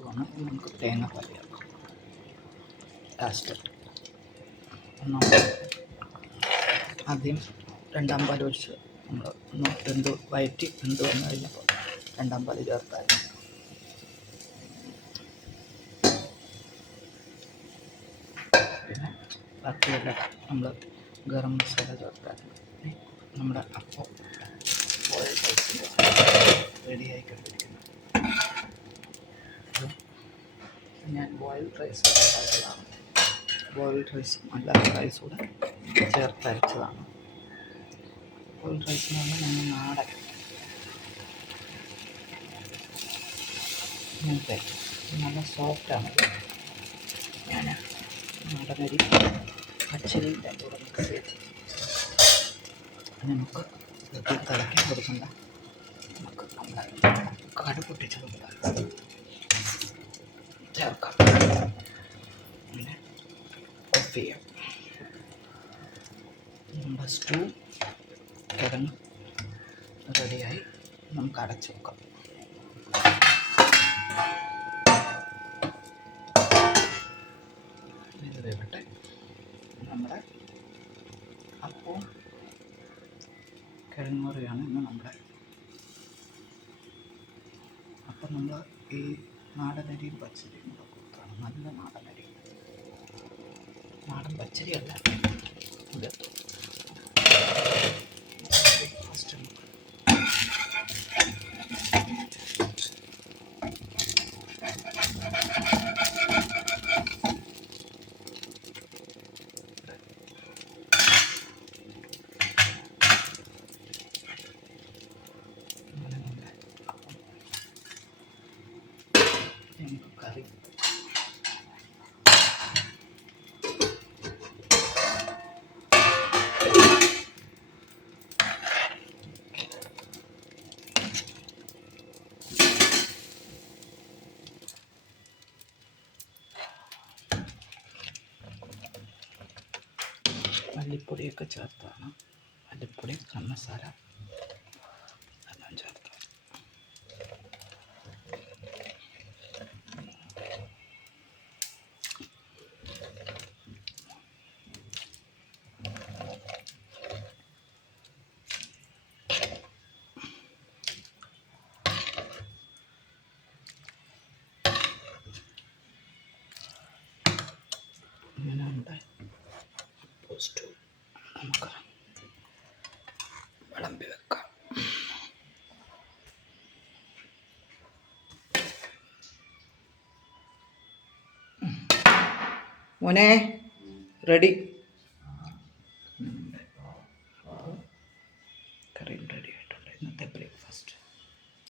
ആണ്. നമുക്ക് തേങ്ങാപ്പാൽ ചേർക്കാം ലാസ്റ്റ്. ആദ്യം രണ്ടാം പാൽ ഒഴിച്ച് നമ്മൾ ഒന്ന് വയറ്റി വെന്ത് വന്നു കഴിഞ്ഞപ്പോൾ രണ്ടാം പാൽ ചേർത്തായിരുന്നു. പിന്നെ ബാക്കിയെല്ലാം നമ്മൾ ഗരം മസാല ചേർത്തായിരുന്നു. നമ്മുടെ അപ്പം ബോയിൽ റൈസ് റെഡിയായി കഴിഞ്ഞിരിക്കുന്നു. ഞാൻ ബോയിൽഡ് റൈസ് ഉണ്ടാക്കിയതാണ്. ബോയിൽഡ് റൈസും അല്ലാത്ത റൈസും കൂടെ ചേർത്തരച്ചതാണ്. ബോയിൽഡ് റൈസ് എന്ന് പറഞ്ഞാൽ നമ്മൾ നാടൻ ഇങ്ങനത്തെ നല്ല സോഫ്റ്റാണത്. ഞാൻ നാടനരി പച്ചരിയും രണ്ടും കൂടെ മിക്സ് ചെയ്ത് നമുക്ക് തിളയ്ക്കാൻ കൊടുക്കണ്ട. നമുക്ക് നമ്മുടെ കട പൊട്ടിച്ചത് ചേർക്കാം. പിന്നെ ഓഫ് ചെയ്യാം. നമ്മുടെ സ്റ്റൂ കിഴങ്ങ് റെഡിയായി. നമുക്ക് അടച്ചു വെക്കാം. ഇത് വേവട്ടെ. നമ്മുടെ അപ്പവും കിഴങ്ങുകറിയാണ് ഇന്ന് നമ്മുടെ. അപ്പം നമ്മൾ ഈ നാടനരിയും പച്ചരിയും കൂടെ കൊടുത്താണ്. നല്ല നാടനരി, നാടൻ പച്ചരിയല്ല ഇതിനകത്ത്. ഫസ്റ്റ് കറി മല്ലിപ്പൊടിയൊക്കെ ചേർത്താണ്. മല്ലിപ്പൊടി, മസാല എല്ലാം ചേർത്ത് ഇങ്ങനെ ഉണ്ട്. പോസ്റ്റ് നമുക്ക് വിളമ്പി വെക്കാം. മോനെ റെഡി.